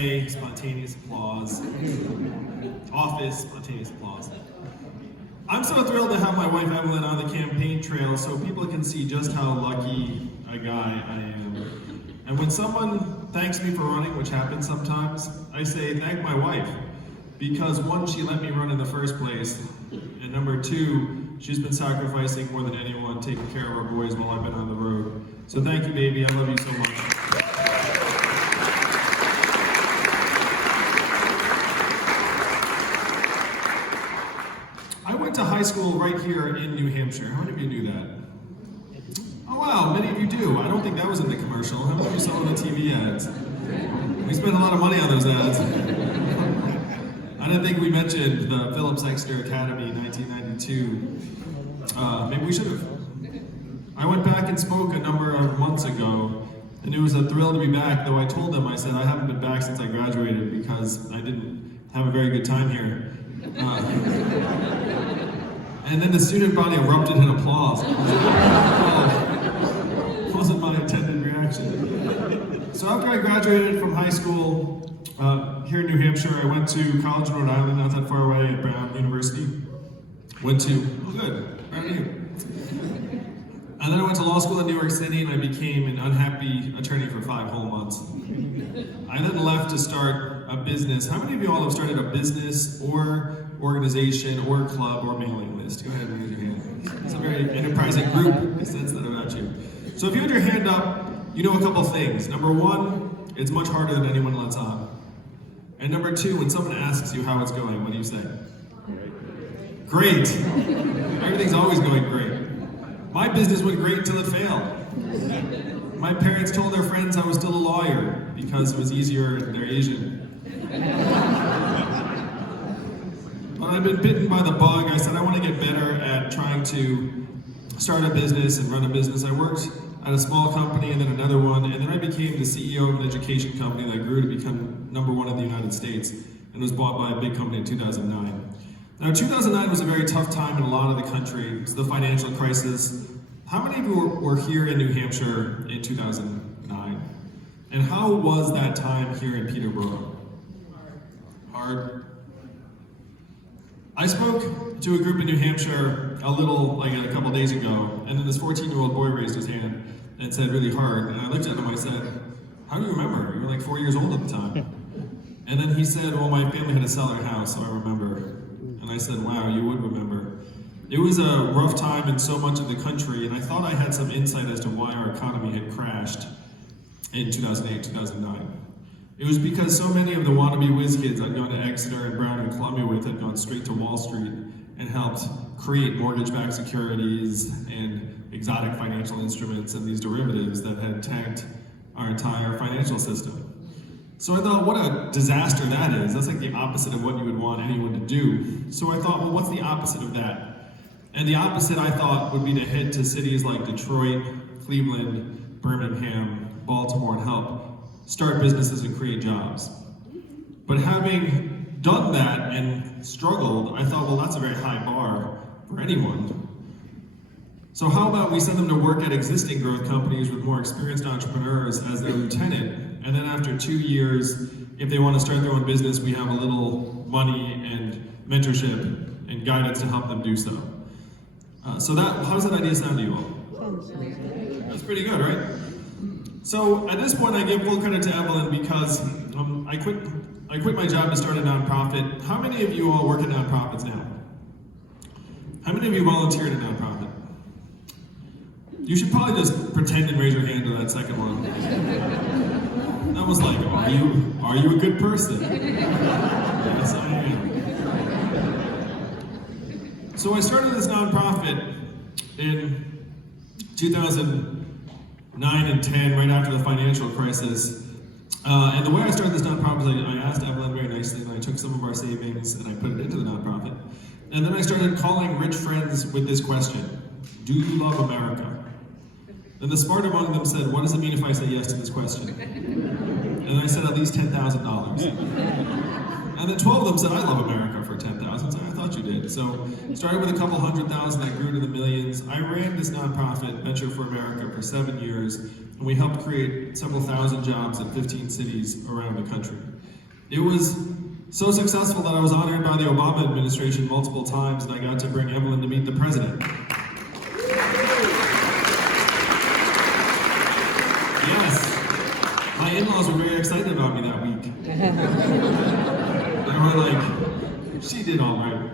Q&A, spontaneous applause. Office, spontaneous applause. I'm so thrilled to have my wife Evelyn on the campaign trail so people can see just how lucky a guy I am. And when someone thanks me for running, which happens sometimes, I say, thank my wife. Because one, she let me run in the first place, and number two, she's been sacrificing more than anyone, taking care of our boys while I've been on the road. So thank you, baby, I love you so much. I went to high school right here in New Hampshire. How many of you knew that? Oh wow, many of you do. I don't think that was in the commercial. How many of you saw the TV ads? We spent a lot of money on those ads. I didn't think we mentioned the Phillips Exeter Academy 1992. Maybe we should have. I went back and spoke a number of months ago, and it was a thrill to be back, though I told them, I said, I haven't been back since I graduated because I didn't have a very good time here. And then the student body erupted in applause. It wasn't my intended reaction. So after I graduated from high school, here in New Hampshire, I went to college in Rhode Island, not that far away, at Brown University. Went to, oh good, Brown U. And then I went to law school in New York City, and I became an unhappy attorney for 5 whole months. I then left to start a business. How many of you all have started a business or organization or club or mailing list? Go ahead and raise your hand. It's a very enterprising group. I sense that about you. So if you had your hand up, you know a couple things. Number one, it's much harder than anyone lets on. And number two, when someone asks you how it's going, what do you say? Great. Everything's always going great. My business went great until it failed. My parents told their friends I was still a lawyer because it was easier and they're Asian. But I've been bitten by the bug. I said I want to get better at trying to start a business and run a business. I worked at a small company and then another one, and then I became the CEO of an education company that grew to become #1 in the United States and was bought by a big company in 2009. Now 2009 was a very tough time in a lot of the country. It was the financial crisis. How many of you were here in New Hampshire in 2009? And how was that time here in Peterborough? Hard. I spoke to a group in New Hampshire a couple days ago, and then this 14-year-old boy raised his hand and said, really hard. And I looked at him, I said, how do you remember? You were like 4 years old at the time. And then he said, well, my family had to sell their house, so I remember. And I said, wow, you would remember. It was a rough time in so much of the country, and I thought I had some insight as to why our economy had crashed in 2008, 2009. It was because so many of the wannabe whiz kids I'd gone to Exeter and Brown and Columbia with had gone straight to Wall Street and helped create mortgage-backed securities and exotic financial instruments and these derivatives that had tanked our entire financial system. So I thought, what a disaster that is. That's like the opposite of what you would want anyone to do. So I thought, well, what's the opposite of that? And the opposite, I thought, would be to head to cities like Detroit, Cleveland, Birmingham, Baltimore, and help start businesses and create jobs. But having done that and struggled, I thought, well, that's a very high bar for anyone. So how about we send them to work at existing growth companies with more experienced entrepreneurs as their lieutenant, and then after 2 years, if they want to start their own business, we have a little money and mentorship and guidance to help them do so. How does that idea sound to you all? That's pretty good, right? So at this point, I give full credit to Evelyn because I quit my job to start a nonprofit. How many of you all work at nonprofits now? How many of you volunteer at a nonprofit? You should probably just pretend and raise your hand to that second one. That was like, are you a good person? Yes, I am. So I started this nonprofit in 2009 and 10, right after the financial crisis. And the way I started this nonprofit was I asked Evelyn very nicely, and I took some of our savings and I put it into the nonprofit. And then I started calling rich friends with this question: do you love America? And the smart among them said, what does it mean if I say yes to this question? And I said at least $10,000. And then 12 of them said, I love America for $10,000. So I thought you did. So started with a couple $100,000 that grew to the millions. I ran this nonprofit, Venture for America, for 7 years, and we helped create several thousand jobs in 15 cities around the country. It was so successful that I was honored by the Obama administration multiple times, and I got to bring Evelyn to meet the president. Yes, my in-laws were very excited about me that week. They were like, she did all right.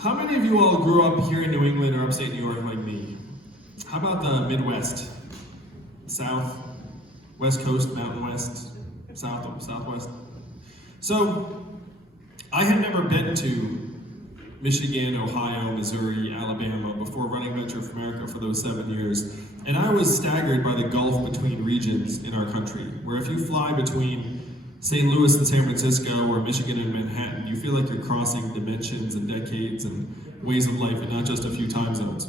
How many of you all grew up here in New England or upstate New York like me? How about the Midwest? South, West Coast, Mountain West, Southwest? So, I had never been to Michigan, Ohio, Missouri, Alabama before running Venture for America for those 7 years. And I was staggered by the gulf between regions in our country, where if you fly between St. Louis and San Francisco or Michigan and Manhattan, you feel like you're crossing dimensions and decades and ways of life and not just a few time zones.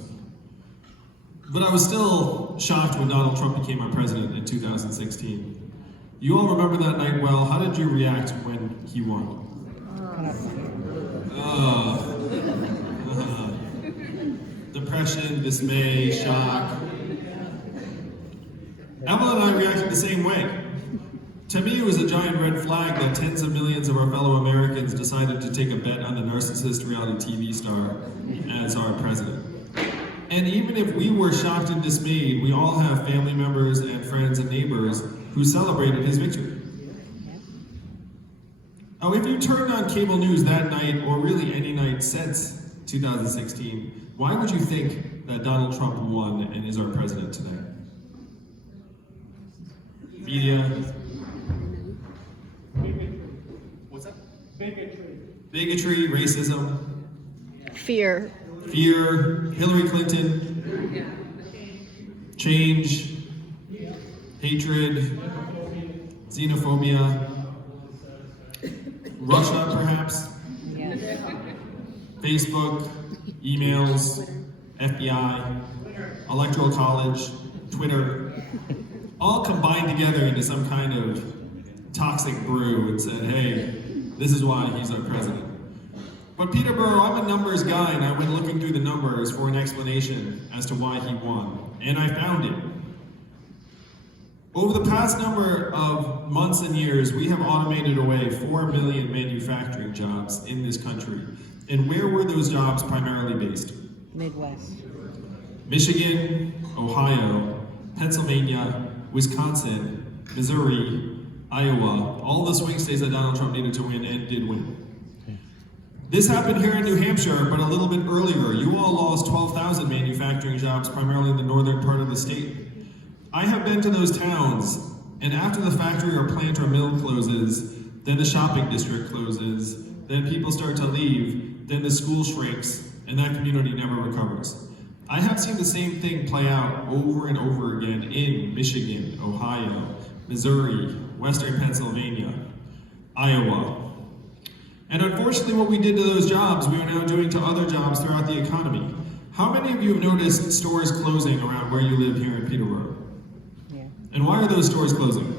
But I was still shocked when Donald Trump became our president in 2016. You all remember that night well. How did you react when he won? Depression, dismay, shock. Evelyn and I reacted the same way. To me, it was a giant red flag that tens of millions of our fellow Americans decided to take a bet on the narcissist reality TV star as our president. And even if we were shocked and dismayed, we all have family members and friends and neighbors who celebrated his victory. Now, if you turned on cable news that night, or really any night since 2016, why would you think that Donald Trump won and is our president today? Media. What's that? Bigotry, racism. Fear. Hillary Clinton. Change. Hatred. Xenophobia. Russia, perhaps. Facebook, emails, FBI, Electoral College, Twitter, all combined together into some kind of toxic brew and said, hey, this is why he's our president. But Peterborough, I'm a numbers guy, and I went looking through the numbers for an explanation as to why he won, and I found it. Over the past number of months and years, we have automated away 4 million manufacturing jobs in this country. And where were those jobs primarily based? Midwest. Michigan, Ohio, Pennsylvania, Wisconsin, Missouri, Iowa, all the swing states that Donald Trump needed to win and did win. This happened here in New Hampshire, but a little bit earlier. You all lost 12,000 manufacturing jobs, primarily in the northern part of the state. I have been to those towns, and after the factory or plant or mill closes, then the shopping district closes, then people start to leave, then the school shrinks, and that community never recovers. I have seen the same thing play out over and over again in Michigan, Ohio, Missouri, Western Pennsylvania, Iowa. And unfortunately, what we did to those jobs, we are now doing to other jobs throughout the economy. How many of you have noticed stores closing around where you live here in Peterborough? Yeah. And why are those stores closing?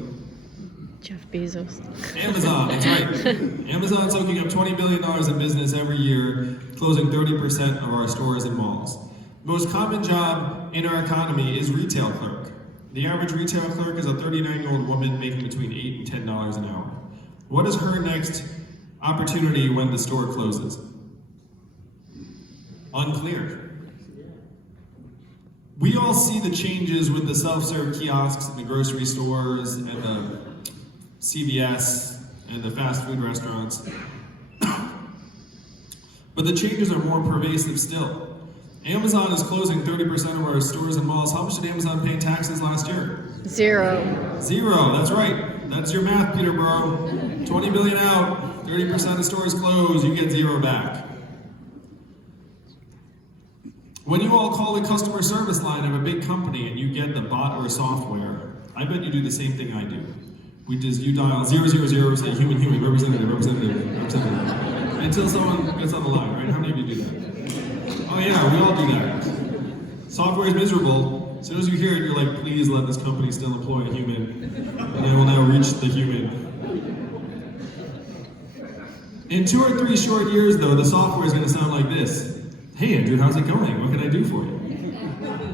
Jeff Bezos. Amazon, that's right. Amazon's soaking up $20 billion in business every year, closing 30% of our stores and malls. Most common job in our economy is retail clerk. The average retail clerk is a 39-year-old woman making between $8 and $10 an hour. What is her next opportunity when the store closes? Unclear. We all see the changes with the self-serve kiosks in the grocery stores and the CVS and the fast food restaurants. But the changes are more pervasive still. Amazon is closing 30% of our stores and malls. How much did Amazon pay in taxes last year? Zero. Zero, that's right. That's your math, Peterborough. 20 billion out, 30% of stores close, you get zero back. When you all call the customer service line of a big company and you get the bot or software, I bet you do the same thing I do. You dial 000, say human, representative, until someone gets on the line, right? How many of you do that? Oh yeah, we all do that. Software is miserable. As soon as you hear it, you're like, please let this company still employ a human. And I will now reach the human. In 2 or 3 short years though, the software is gonna sound like this. Hey Andrew, how's it going? What can I do for you?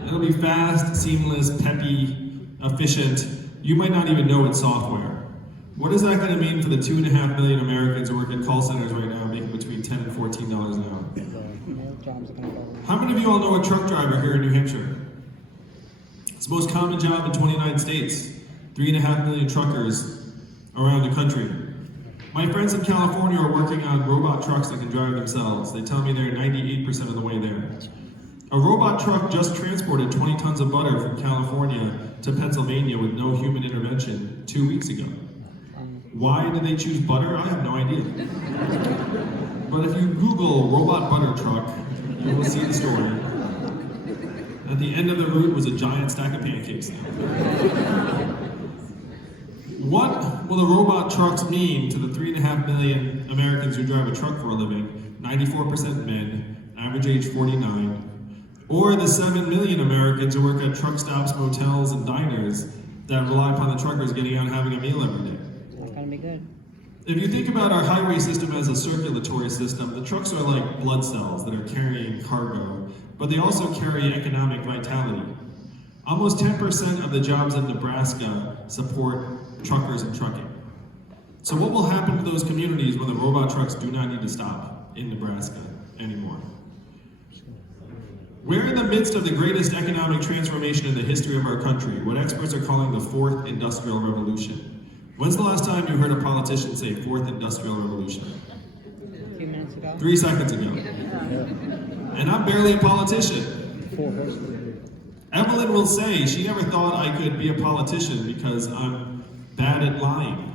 It'll be fast, seamless, peppy, efficient. you might not even know it's software. What is that going to mean for the 2.5 million Americans who work in call centers right now making between $10 and $14 an hour? Jobs are gonna go. How many of you all know a truck driver here in New Hampshire? It's the most common job in 29 states. 3.5 million truckers around the country. My friends in California are working on robot trucks that can drive themselves. They tell me they're 98% of the way there. A robot truck just transported 20 tons of butter from California to Pennsylvania with no human intervention 2 weeks ago. Why did they choose butter? I have no idea. But if you Google robot butter truck, you will see the story. At the end of the route was a giant stack of pancakes. What will the robot trucks mean to the 3.5 million Americans who drive a truck for a living, 94% men, average age 49, or the 7 million Americans who work at truck stops, motels, and diners that rely upon the truckers getting out and having a meal every day? It's not gonna be good. If you think about our highway system as a circulatory system, the trucks are like blood cells that are carrying cargo, but they also carry economic vitality. Almost 10% of the jobs in Nebraska support truckers and trucking. So what will happen to those communities when the robot trucks do not need to stop in Nebraska anymore? We're in the midst of the greatest economic transformation in the history of our country, what experts are calling the fourth industrial revolution. When's the last time you heard a politician say fourth industrial revolution? A few minutes ago. 3 seconds ago. And I'm barely a politician. Evelyn will say she never thought I could be a politician because I'm bad at lying.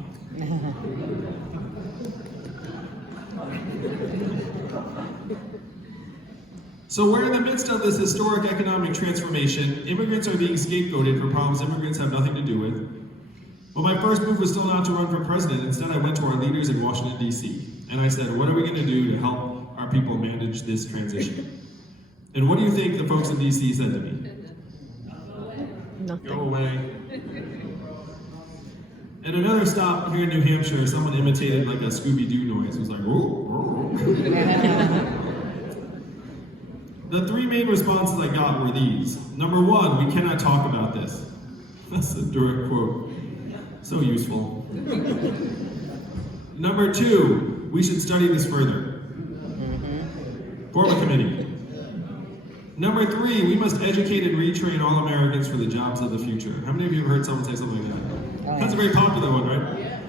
So we're in the midst of this historic economic transformation. Immigrants are being scapegoated for problems immigrants have nothing to do with. But my first move was still not to run for president. Instead, I went to our leaders in Washington, D.C. And I said, what are we going to do to help our people manage this transition? And what do you think the folks in D.C. said to me? Nothing. Go away. At another stop here in New Hampshire, someone imitated like a Scooby-Doo noise. It was like, whoa, whoa. The 3 main responses I got were these. Number 1, we cannot talk about this. That's a direct quote. So useful. Number 2, we should study this further. Form a committee. Number 3, we must educate and retrain all Americans for the jobs of the future. How many of you have heard someone say something like that? That's a very popular one, right?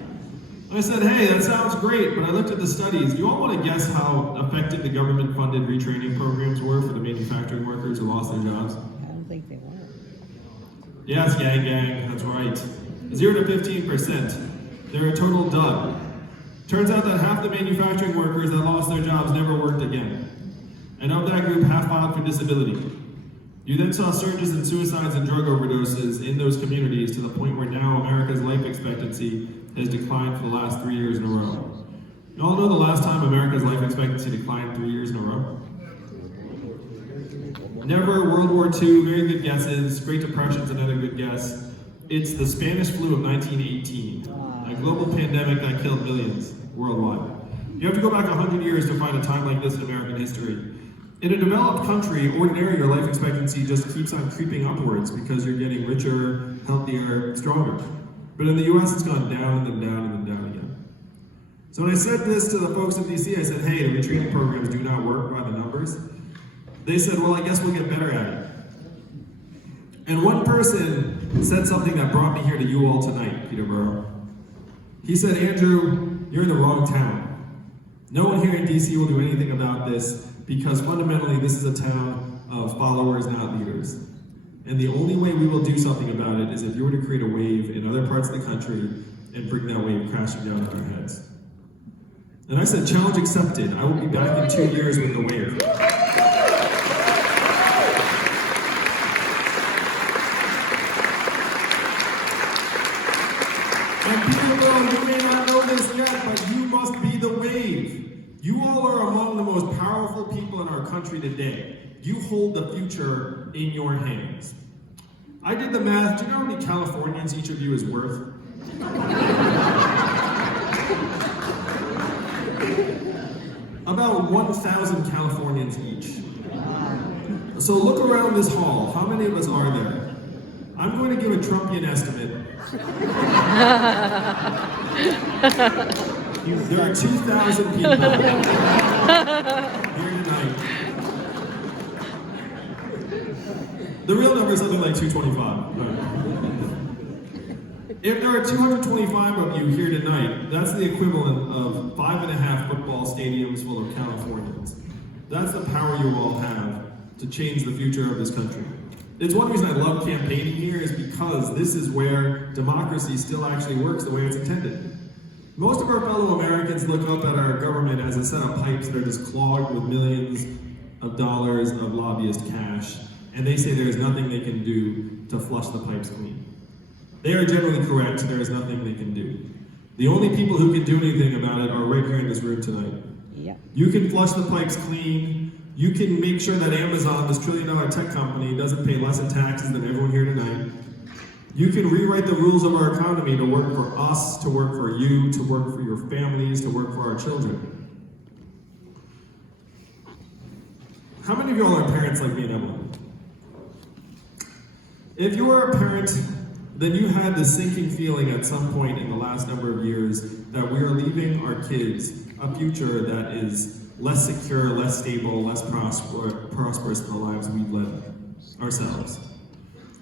I said, hey, that sounds great, but I looked at the studies. Do you all want to guess how effective the government-funded retraining programs were for the manufacturing workers who lost their jobs? I don't think they were. Yes, gang, that's right. 0 to 15%. They're a total dud. Turns out that half the manufacturing workers that lost their jobs never worked again. And of that group, half filed for disability. You then saw surges in suicides and drug overdoses in those communities to the point where now America's life expectancy has declined for the last 3 years in a row. You all know the last time America's life expectancy declined 3 years in a row? Never, World War II, very good guesses. Great Depression's another good guess. It's the Spanish flu of 1918, a global pandemic that killed millions worldwide. You have to go back 100 years to find a time like this in American history. In a developed country, ordinarily your life expectancy just keeps on creeping upwards because you're getting richer, healthier, stronger. But in the US, it's gone down and then down and then down again. So when I said this to the folks in DC, I said, hey, the retraining programs do not work by the numbers. They said, well, I guess we'll get better at it. And one person said something that brought me here to you all tonight, Peterborough. He said, Andrew, you're in the wrong town. No one here in DC will do anything about this because fundamentally this is a town of followers, not leaders. And the only way we will do something about it is if you were to create a wave in other parts of the country and bring that wave crashing down on our heads. And I said, challenge accepted. I will be back in 2 years with the wave. And people, you may not know this yet, but you must be the wave. You all are among the most powerful people in our country today. You hold the future in your hands. I did the math. Do you know how many Californians each of you is worth? About 1,000 Californians each. So look around this hall. How many of us are there? I'm going to give a Trumpian estimate. There are 2,000 people here tonight. The real number is something like 225. If there are 225 of you here tonight, that's the equivalent of 5.5 football stadiums full of Californians. That's the power you all have to change the future of this country. It's one reason I love campaigning here is because this is where democracy still actually works the way it's intended. Most of our fellow Americans look up at our government as a set of pipes that are just clogged with millions of dollars of lobbyist cash, and they say there is nothing they can do to flush the pipes clean. They are generally correct, there is nothing they can do. The only people who can do anything about it are right here in this room tonight. Yep. You can flush the pipes clean. You can make sure that Amazon, this trillion-dollar tech company, doesn't pay less in taxes than everyone here tonight. You can rewrite the rules of our economy to work for us, to work for you, to work for your families, to work for our children. How many of you all are parents like me and Emily? If you are a parent, then you had the sinking feeling at some point in the last number of years that we are leaving our kids a future that is less secure, less stable, less prosperous than the lives we've led ourselves.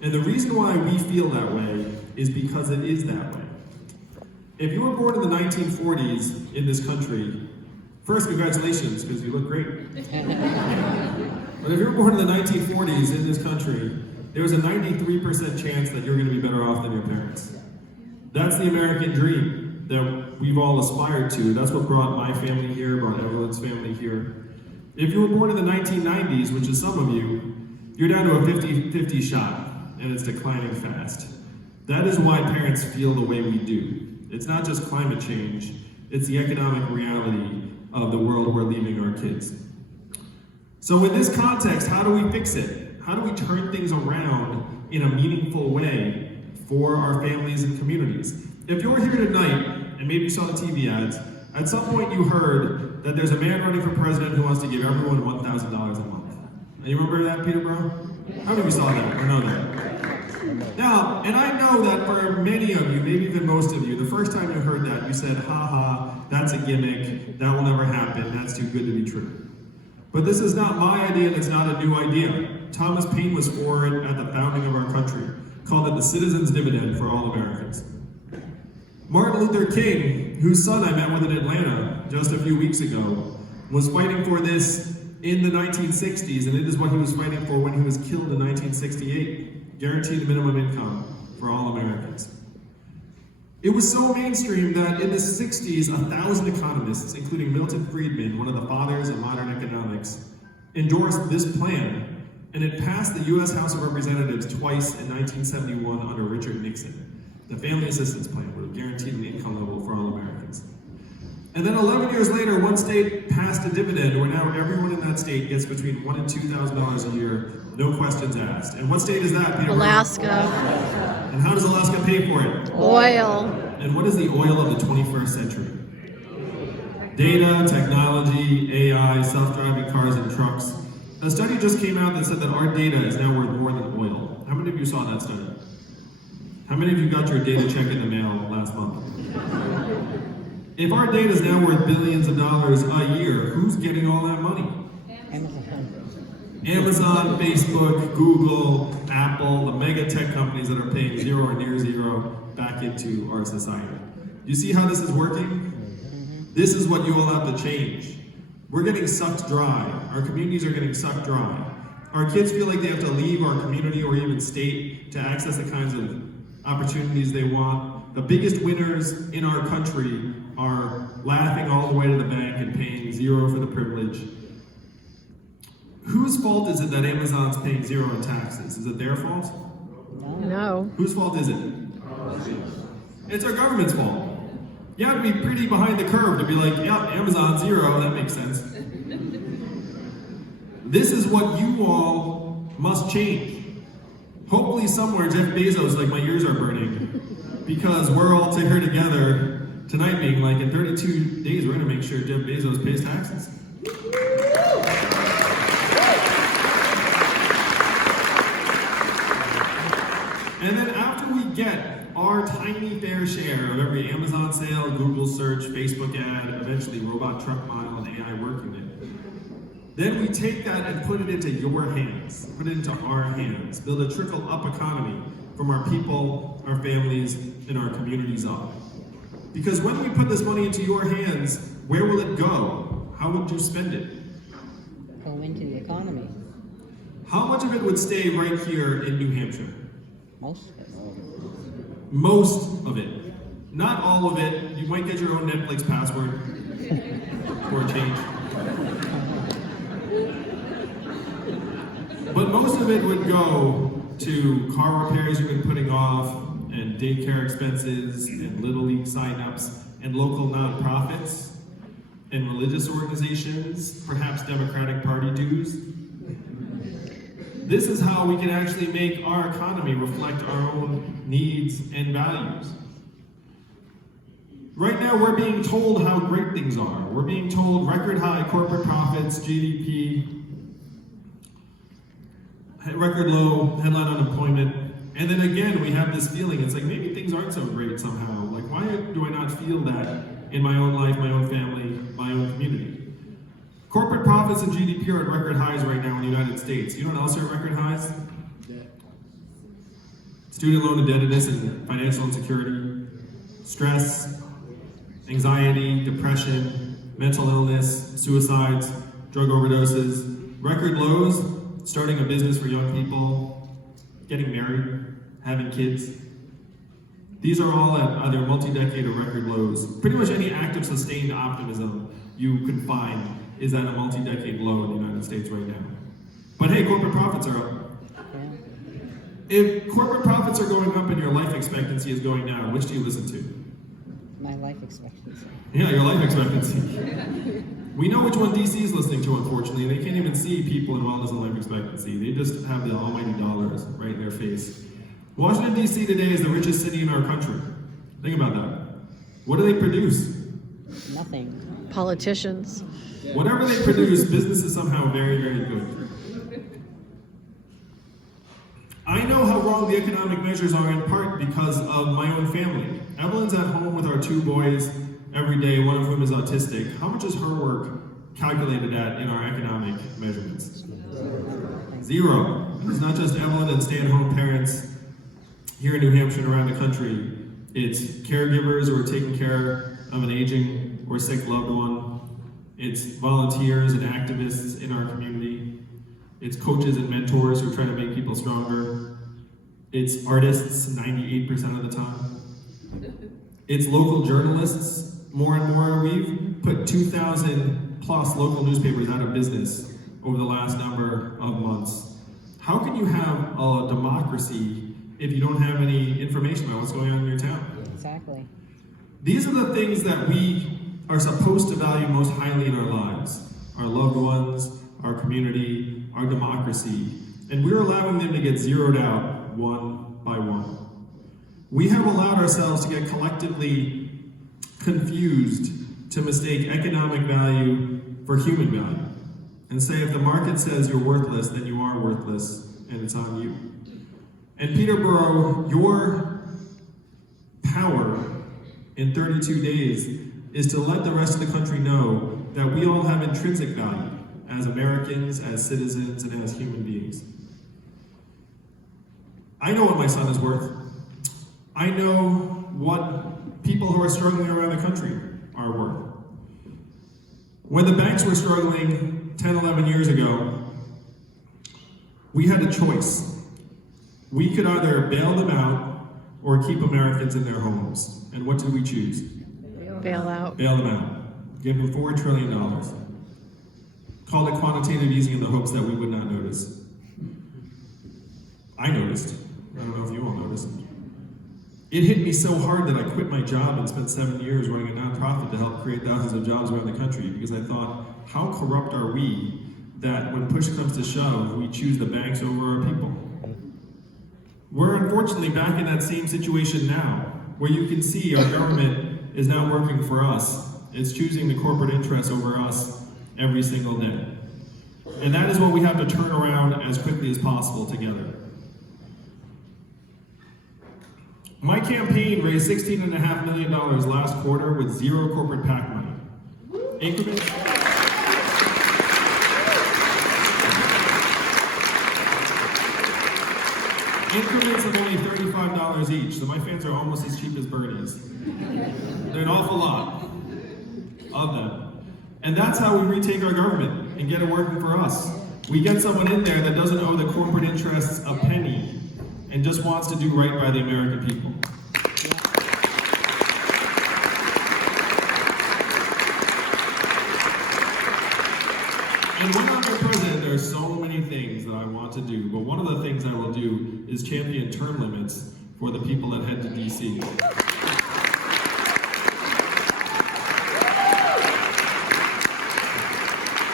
And the reason why we feel that way is because it is that way. If you were born in the 1940s in this country, first, congratulations, because you look great. But if you were born in the 1940s in this country, there was a 93% chance that you're going to be better off than your parents. That's the American dream that we've all aspired to. That's what brought my family here, brought Evelyn's family here. If you were born in the 1990s, which is some of you, you're down to a 50-50 shot, and it's declining fast. That is why parents feel the way we do. It's not just climate change, it's the economic reality of the world we're leaving our kids. So in this context, how do we fix it? How do we turn things around in a meaningful way for our families and communities? If you're here tonight, and maybe you saw the TV ads, at some point you heard that there's a man running for president who wants to give everyone $1,000 a month. And you remember that, Peterborough? How many of you saw that or know that? Now, and I know that for many of you, maybe even most of you, the first time you heard that, you said, ha ha, that's a gimmick, that will never happen, that's too good to be true. But this is not my idea, and it's not a new idea. Thomas Paine was for it at the founding of our country, called it the citizen's dividend for all Americans. Martin Luther King, whose son I met with in Atlanta just a few weeks ago, was fighting for this in the 1960s, and it is what he was fighting for when he was killed in 1968, guaranteed minimum income for all Americans. It was so mainstream that in the 60s, 1,000 economists, including Milton Friedman, one of the fathers of modern economics, endorsed this plan, and it passed the U.S. House of Representatives twice in 1971 under Richard Nixon. The Family Assistance Plan would have guaranteed an income level for all Americans. And then 11 years later, one state passed a dividend where now everyone in that state gets between $1,000 and $2,000 a year, no questions asked. And what state is that, Peter? Alaska. And how does Alaska pay for it? Oil. And what is the oil of the 21st century? Data, technology, AI, self-driving cars and trucks. A study just came out that said that our data is now worth more than oil. How many of you saw that study? How many of you got your data check in the mail last month? If our data is now worth billions of dollars a year, who's getting all that money? Amazon, Facebook, Google, Apple, the mega tech companies that are paying zero or near zero back into our society. You see how this is working? This is what you all have to change. We're getting sucked dry. Our communities are getting sucked dry. Our kids feel like they have to leave our community or even state to access the kinds of opportunities they want. The biggest winners in our country are laughing all the way to the bank and paying zero for the privilege. Whose fault is it that Amazon's paying zero in taxes? Is it their fault? No. Whose fault is it? It's our government's fault. You have to be pretty behind the curve to be like, yep, Amazon zero, that makes sense. This is what you all must change. Hopefully somewhere Jeff Bezos, like my ears are burning, because we're all here together tonight being like, in 32 days, we're gonna make sure Jeff Bezos pays taxes. And then after we get our tiny fair share of every Amazon sale, Google search, Facebook ad, eventually robot truck mile, and AI work unit, then we take that and put it into your hands, put it into our hands, build a trickle-up economy from our people, our families, and our communities up. Because when we put this money into your hands, where will it go? How would you spend it? Go into the economy. How much of it would stay right here in New Hampshire? Most of it. Most of it. Not all of it. You might get your own Netflix password for a change. But most of it would go to car repairs you've been putting off, and daycare expenses, and Little League signups, and local nonprofits, and religious organizations, perhaps Democratic Party dues. This is how we can actually make our economy reflect our own needs and values. Right now, we're being told how great things are. We're being told record high corporate profits, GDP, record low headline unemployment. And then again, we have this feeling, it's like maybe things aren't so great somehow. Like, why do I not feel that in my own life, my own family, my own community? Corporate profits and GDP are at record highs right now in the United States. You know what else are at record highs? Student loan indebtedness and financial insecurity, stress, anxiety, depression, mental illness, suicides, drug overdoses, record lows, starting a business for young people, getting married, having kids. These are all at either multi-decade or record lows. Pretty much any act of sustained optimism you can find is at a multi-decade low in the United States right now. But hey, corporate profits are up. Yeah. If corporate profits are going up and your life expectancy is going down, which do you listen to? My life expectancy. Yeah, your life expectancy. We know which one DC is listening to, unfortunately. They can't even see people in wellness and life expectancy. They just have the almighty dollars right in their face. Washington, D.C. today is the richest city in our country. Think about that. What do they produce? Nothing. Politicians. Whatever they produce, business is somehow very, very good. I know how wrong the economic measures are in part because of my own family. Evelyn's at home with our two boys every day, one of whom is autistic. How much is her work calculated at in our economic measurements? Zero. It's not just Evelyn and stay-at-home parents here in New Hampshire and around the country. It's caregivers who are taking care of an aging or sick loved one. It's volunteers and activists in our community. It's coaches and mentors who are trying to make people stronger. It's artists 98% of the time. It's local journalists. More and more, we've put 2,000 plus local newspapers out of business over the last number of months. How can you have a democracy if you don't have any information about what's going on in your town? Exactly. These are the things that we are supposed to value most highly in our lives. Our loved ones, our community, our democracy. And we're allowing them to get zeroed out one by one. We have allowed ourselves to get collectively confused to mistake economic value for human value. And say if the market says you're worthless, then you are worthless, and it's on you. And Peterborough, your power in 32 days is to let the rest of the country know that we all have intrinsic value as Americans, as citizens, and as human beings. I know what my son is worth. I know what people who are struggling around the country are worth. When the banks were struggling 10, 11 years ago, we had a choice. We could either bail them out or keep Americans in their homes. And what did we choose? Bail out. Bail them out. Give them $4 trillion. Called it quantitative easing in the hopes that we would not notice. I noticed. I don't know if you all noticed. It hit me so hard that I quit my job and spent 7 years running a nonprofit to help create thousands of jobs around the country because I thought, how corrupt are we that when push comes to shove, we choose the banks over our people? We're unfortunately back in that same situation now, where you can see our government is now working for us. It's choosing the corporate interests over us every single day. And that is what we have to turn around as quickly as possible together. My campaign raised $16.5 million last quarter with zero corporate PAC money. Increments. Increments of only $35 each, so my fans are almost as cheap as Bernie's. They're an awful lot of them. And that's how we retake our government and get it working for us. We get someone in there that doesn't owe the corporate interests a penny and just wants to do right by the American people. And when I'm your president, there are so many things that I want to do, but one of the things I will do is champion term limits for the people that head to DC.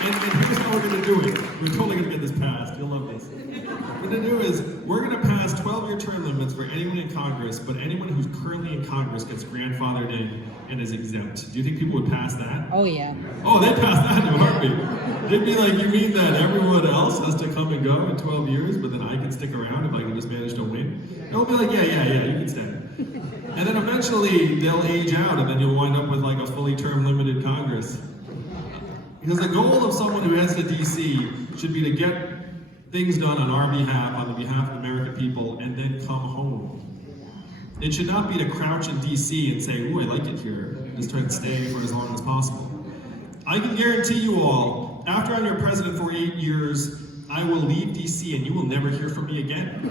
And here's how we're going to do it. We're totally going to get this passed. You'll love this. What we're going to do is we're going to pass 12-year term limits for anyone in Congress, but anyone who's currently in Congress gets grandfathered in and is exempt. Do you think people would pass that? Oh, yeah. Oh, they'd pass that in a heartbeat. They'd be like, you mean that everyone else has to come and go in 12 years, but then I can stick around if I can just manage to win? And we'll be like, yeah, you can stay. And then eventually they'll age out, and then you'll wind up with like a fully term limited Congress. Because the goal of someone who heads to DC should be to get things done on our behalf, on the behalf of the American people, and then come home. It should not be to crouch in DC and say, ooh, I like it here. Just try to stay for as long as possible. I can guarantee you all, after I'm your president for 8 years, I will leave DC and you will never hear from me again.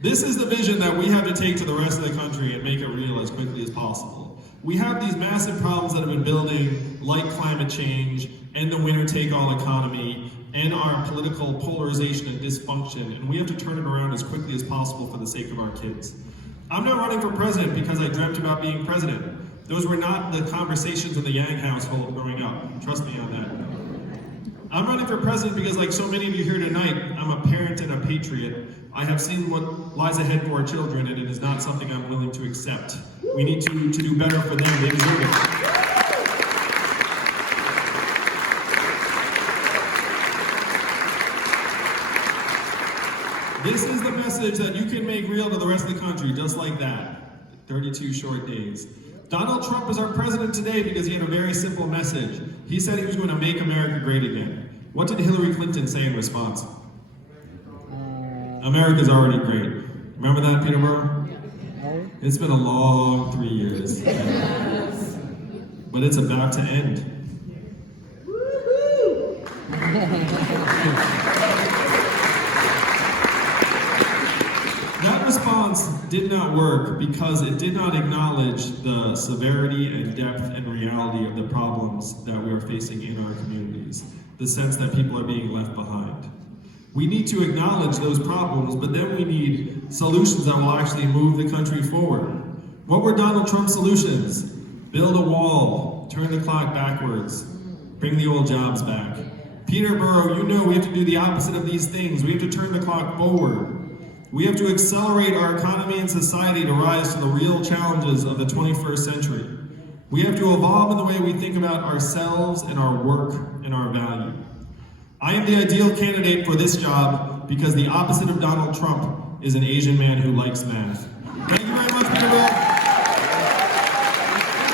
This is the vision that we have to take to the rest of the country and make it real as quickly as possible. We have these massive problems that have been building, like climate change, and the winner-take-all economy, and our political polarization and dysfunction, and we have to turn it around as quickly as possible for the sake of our kids. I'm not running for president because I dreamt about being president. Those were not the conversations in the Yang household growing up. Trust me on that. I'm running for president because, like so many of you here tonight, I'm a parent and a patriot. I have seen what lies ahead for our children, and it is not something I'm willing to accept. We need to do better for them. They deserve it. This is the message that you can make real to the rest of the country, just like that. 32 short days. Donald Trump is our president today because he had a very simple message. He said he was going to make America great again. What did Hillary Clinton say in response? America's already great. Remember that, Peterborough? No. It's been a long 3 years. But it's about to end. That response did not work because it did not acknowledge the severity and depth and reality of the problems that we are facing in our communities. The sense that people are being left behind. We need to acknowledge those problems, but then we need solutions that will actually move the country forward. What were Donald Trump's solutions? Build a wall, turn the clock backwards, bring the old jobs back. Peterborough, you know we have to do the opposite of these things. We have to turn the clock forward. We have to accelerate our economy and society to rise to the real challenges of the 21st century. We have to evolve in the way we think about ourselves and our work and our value. I am the ideal candidate for this job because the opposite of Donald Trump is an Asian man who likes math. Thank you very much.